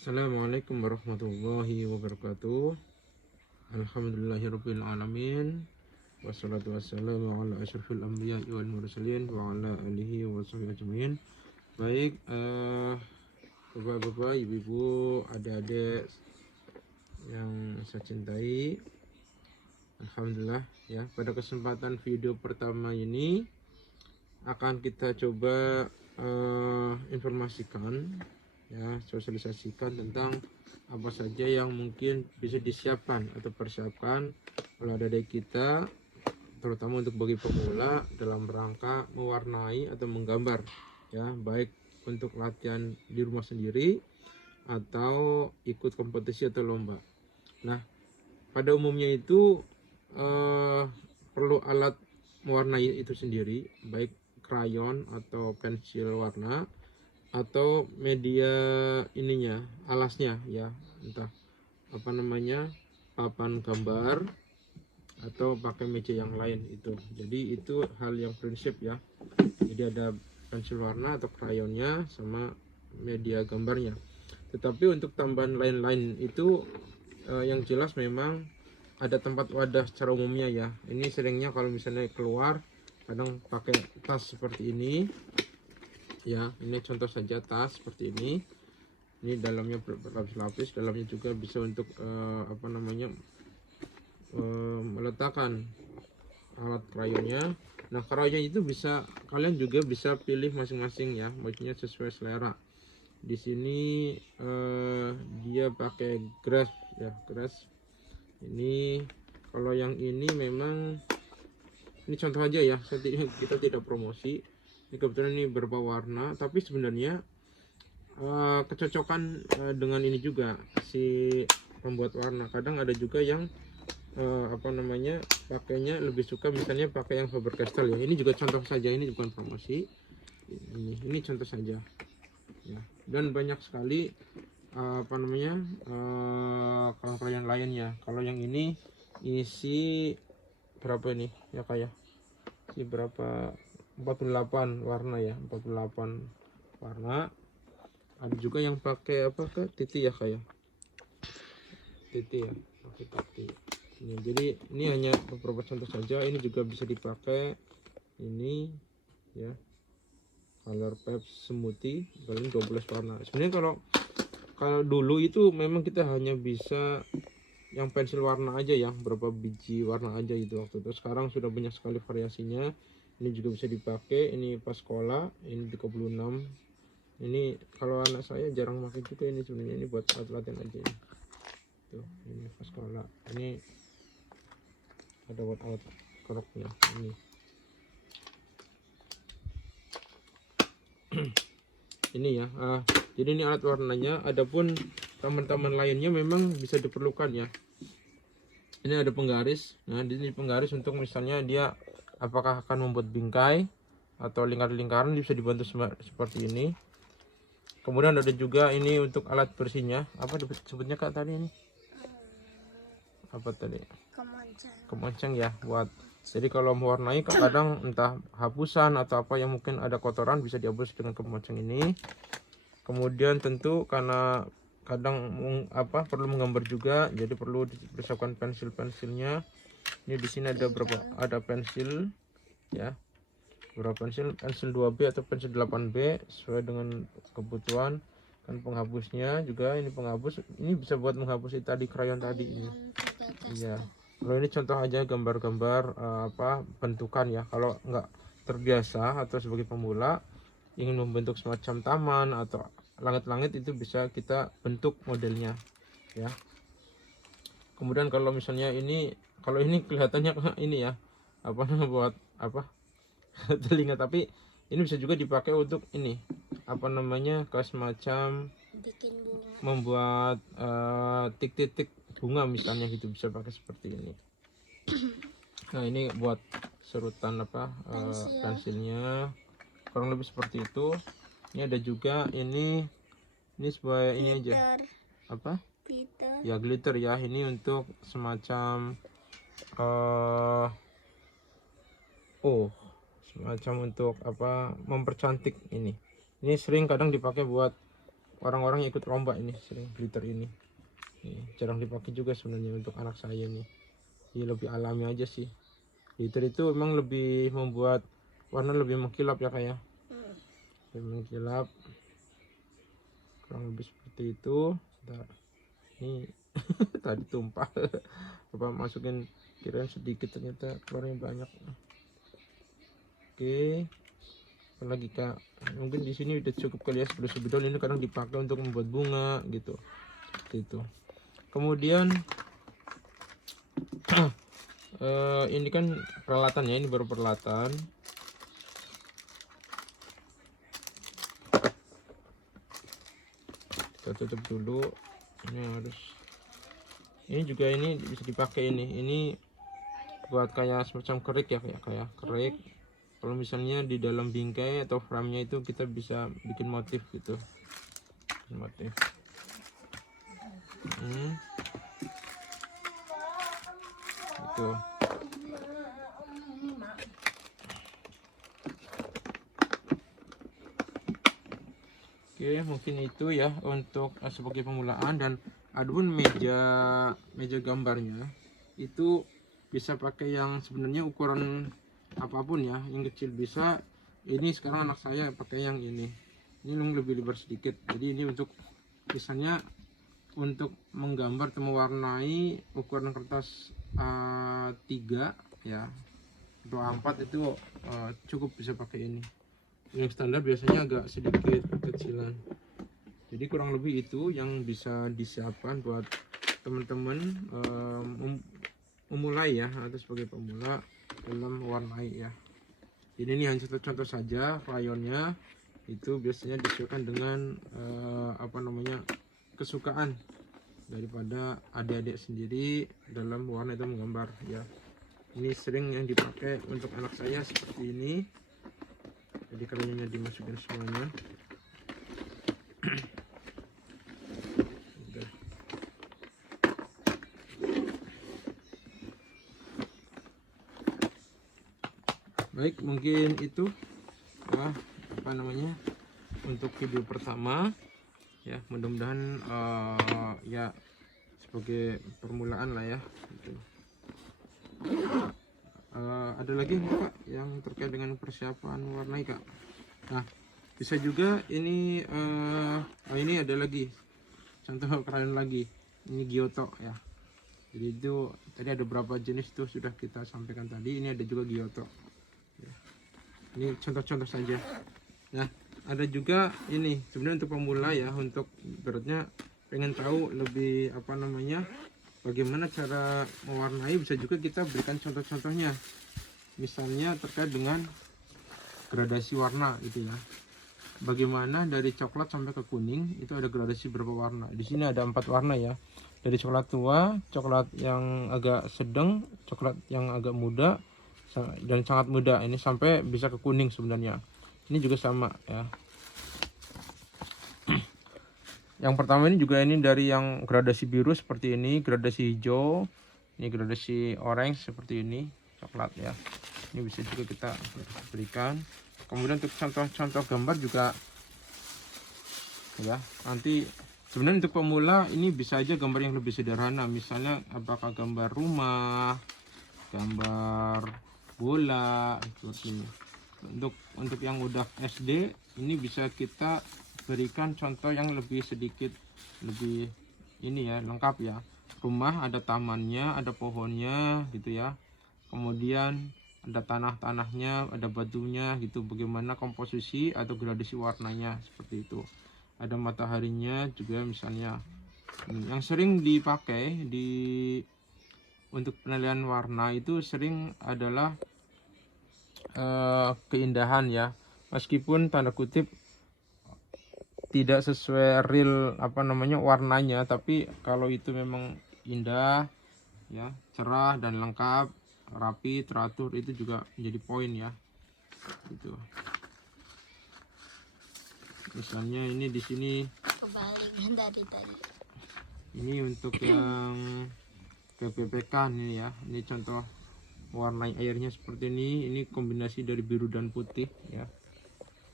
Assalamualaikum warahmatullahi wabarakatuh. Alhamdulillahirabbil alamin. Wassalatu wassalamu ala asyrafil anbiya'i wal mursalin wa ala alihi wa sahbihi ajmain. Baik, Bapak-bapak, ibu-ibu, adik-adik yang saya cintai, alhamdulillah ya, pada kesempatan video pertama ini akan kita coba informasikan ya, sosialisasikan tentang apa saja yang mungkin bisa disiapkan atau persiapkan oleh adik-adik kita, terutama untuk bagi pemula dalam rangka mewarnai atau menggambar ya, baik untuk latihan di rumah sendiri atau ikut kompetisi atau lomba. Nah, pada umumnya itu perlu alat mewarnai itu sendiri, baik krayon atau pensil warna atau media ininya, alasnya ya, entah apa namanya, papan gambar atau pakai meja yang lain itu. Jadi itu hal yang prinsip ya. Jadi ada pensil warna atau krayonnya sama media gambarnya. Tetapi untuk tambahan lain-lain itu yang jelas memang ada tempat wadah secara umumnya ya. Ini seringnya kalau misalnya keluar kadang pakai tas seperti ini ya. Ini contoh saja tas seperti ini. Ini dalamnya berlapis-lapis, dalamnya juga bisa untuk apa namanya, meletakkan alat krayonnya. Nah, krayon itu bisa kalian juga bisa pilih masing-masing ya, maksudnya sesuai selera. Di sini dia pakai grass ya, grass. Ini kalau yang ini memang ini contoh aja ya, kita tidak promosi. Ini kebetulan ini beberapa warna, tapi sebenarnya kecocokan dengan ini juga si pembuat warna. Kadang ada juga yang apa namanya, pakainya lebih suka misalnya pakai yang Faber Castell ya. Ini juga contoh saja, ini bukan promosi. Ini contoh saja ya. Dan banyak sekali apa namanya, kalau yang lainnya. Kalau yang ini isi berapa ini ya, kayak ini berapa, 48 warna ya, 48 warna. Ada juga yang pakai apa ke titik ya, kayak titik ya, pakai titik ini. Jadi ini hanya beberapa contoh saja. Ini juga bisa dipakai ini ya, color pipe smoothie paling 12 warna. Sebenarnya kalau dulu itu memang kita hanya bisa yang pensil warna aja ya, berapa biji warna aja itu waktu itu. Sekarang sudah banyak sekali variasinya. Ini juga bisa dipakai, ini pas sekolah, ini 36. Ini kalau anak saya jarang pakai juga ini sebenarnya, ini buat latihan aja ini. Tuh, ini pas sekolah. Ini ada buat alat keroknya ini. Ini ya, jadi ini alat warnanya. Adapun teman-teman lainnya memang bisa diperlukan ya. Ini ada penggaris. Nah, di sini penggaris untuk misalnya dia apakah akan membuat bingkai atau lingkar-lingkaran, bisa dibantu seperti ini. Kemudian ada juga ini untuk alat bersihnya, apa disebutnya Kak tadi ini? Apa tadi? Kemonceng ya, buat jadi kalau mewarnai kadang entah hapusan atau apa yang mungkin ada kotoran, bisa dihapus dengan kemonceng ini. Kemudian tentu karena kadang apa perlu menggambar juga, jadi perlu dipersiapkan pensil-pensilnya. Ini di sini ada berapa? Ada pensil ya. Berapa pensil? Pensil 2B atau pensil 8B sesuai dengan kebutuhan. Kan penghapusnya juga, ini penghapus. Ini bisa buat menghapus tadi krayon tadi ini. Iya. Kalau ini contoh aja gambar-gambar apa bentukan ya. Kalau nggak terbiasa atau sebagai pemula ingin membentuk semacam taman atau langit-langit, itu bisa kita bentuk modelnya ya. Kemudian kalau misalnya ini, kalau ini kelihatannya ini ya, apa namanya, buat apa telinga, tapi ini bisa juga dipakai untuk ini apa namanya, ke semacam bikin bunga, membuat titik-titik bunga misalnya gitu, bisa pakai seperti ini. Nah, ini buat serutan apa pensilnya, kurang lebih seperti itu. Ini ada juga ini sebuah ini aja apa glitter. Ya, glitter ya. Ini untuk semacam semacam untuk apa, mempercantik ini. Ini sering kadang dipakai buat orang-orang yang ikut lomba ini sering glitter ini. Jarang dipakai juga sebenarnya untuk anak saya nih. Ini lebih alami aja sih. Glitter itu memang lebih membuat warna lebih mengkilap ya kayak. Lebih mengkilap. Kurang lebih seperti itu. Bentar. Ini tadi tumpah. Coba masukin kirain sedikit ternyata keluarnya banyak. Oke. Apalagi kak, mungkin di sini udah cukup kali ya, spidol ini kadang dipakai untuk membuat bunga gitu. Seperti itu. Kemudian ini kan peralatannya, ini baru peralatan. Kita tutup dulu. Ini juga ini bisa dipakai ini buat kayak semacam kerik ya, kayak kerik. Kalau misalnya di dalam bingkai atau frame-nya itu kita bisa bikin motif gitu. Motif. Itu. Oke, mungkin itu ya untuk sebagai pemulaan. Dan adapun meja gambarnya itu bisa pakai yang sebenarnya ukuran apapun ya, yang kecil bisa. Ini sekarang anak saya pakai yang ini lebih lebar sedikit. Jadi ini untuk misalnya untuk menggambar atau mewarnai ukuran kertas A3 ya atau A4 itu cukup bisa pakai ini. Yang standar biasanya agak sedikit kecilan. Jadi kurang lebih itu yang bisa disiapkan buat teman-teman memulai ya, atau sebagai pemula dalam mewarnai ya. Jadi ini hanya contoh-contoh saja. Rayonnya itu biasanya disesuaikan dengan kesukaan daripada adik-adik sendiri dalam warna itu menggambar ya. Ini sering yang dipakai untuk anak saya seperti ini. Jadi krayonnya dimasukin semuanya. Baik, mungkin itu ya, untuk video pertama ya. Mudah-mudahan ya sebagai permulaan lah ya gitu. Ada lagi Kak yang terkait dengan persiapan warnai Kak? Nah, bisa juga ini ini ada lagi contoh krayon lagi, ini Giotto ya. Jadi itu tadi ada beberapa jenis tuh sudah kita sampaikan tadi. Ini ada juga Giotto ya. Ini contoh-contoh saja. Nah, ada juga ini sebenarnya untuk pemula ya, untuk beratnya pengen tahu lebih bagaimana cara mewarnai, bisa juga kita berikan contoh-contohnya. Misalnya terkait dengan gradasi warna gitu ya. Bagaimana dari coklat sampai ke kuning itu ada gradasi berapa warna. Di sini ada 4 warna ya. Dari coklat tua, coklat yang agak sedang, coklat yang agak muda, dan sangat muda. Ini sampai bisa ke kuning sebenarnya. Ini juga sama ya. Yang pertama ini juga ini dari yang gradasi biru seperti ini, gradasi hijau, ini gradasi orange seperti ini, coklat ya. Ini bisa juga kita berikan. Kemudian untuk contoh-contoh gambar juga ya. Nanti sebenarnya untuk pemula ini bisa aja gambar yang lebih sederhana. Misalnya apakah gambar rumah, gambar bola seperti ini. Untuk yang udah SD ini bisa kita berikan contoh yang lebih sedikit lebih ini ya, lengkap ya. Rumah ada tamannya, ada pohonnya gitu ya. Kemudian ada tanah-tanahnya, ada batunya gitu. Bagaimana komposisi atau gradasi warnanya seperti itu. Ada mataharinya juga misalnya. Yang sering dipakai untuk penilaian warna itu sering adalah keindahan ya. Meskipun tanda kutip tidak sesuai real warnanya, tapi kalau itu memang indah ya, cerah dan lengkap, rapi, teratur, itu juga menjadi poin ya. Gitu. Misalnya ini di sini kebalikan dari tadi. Ini untuk yang PPPK nih ya. Ini contoh warna airnya seperti ini. Ini kombinasi dari biru dan putih ya.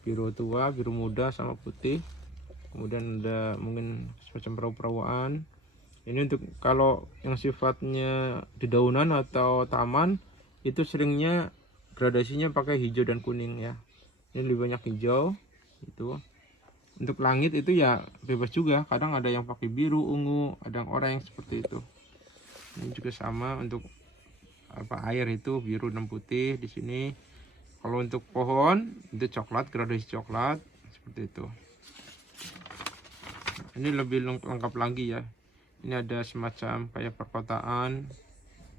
Biru tua, biru muda sama putih. kemudian ada mungkin semacam perahu-perahuan. Ini untuk kalau yang sifatnya dedaunan atau taman itu seringnya gradasinya pakai hijau dan kuning ya. Ini lebih banyak hijau itu. Untuk langit itu ya bebas juga, kadang ada yang pakai biru, ungu, ada yang oranye seperti itu. Ini juga sama untuk air itu biru dan putih di sini. Kalau untuk pohon itu coklat, gradasi coklat seperti itu. Ini lebih lengkap lagi ya. Ini ada semacam kayak perkotaan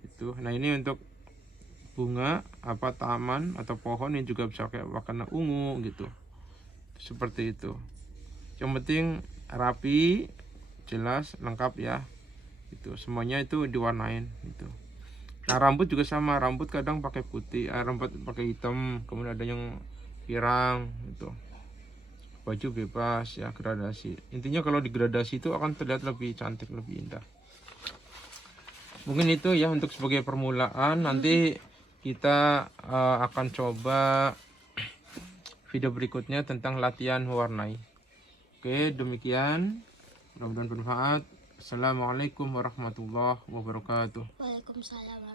itu. Nah ini untuk bunga taman atau pohon yang juga bisa kayak warna ungu gitu. Seperti itu. Yang penting rapi, jelas, lengkap ya. Itu semuanya itu diwarnain itu. Nah rambut juga sama, rambut kadang pakai putih, rambut pakai hitam, kemudian ada yang pirang itu. Baju bebas ya, gradasi. Intinya kalau digradasi itu akan terlihat lebih cantik, lebih indah. Mungkin itu ya untuk sebagai permulaan. Nanti kita akan coba video berikutnya tentang latihan mewarnai. Oke, demikian. Mudah-mudahan bermanfaat. Assalamualaikum warahmatullahi wabarakatuh. Waalaikumsalam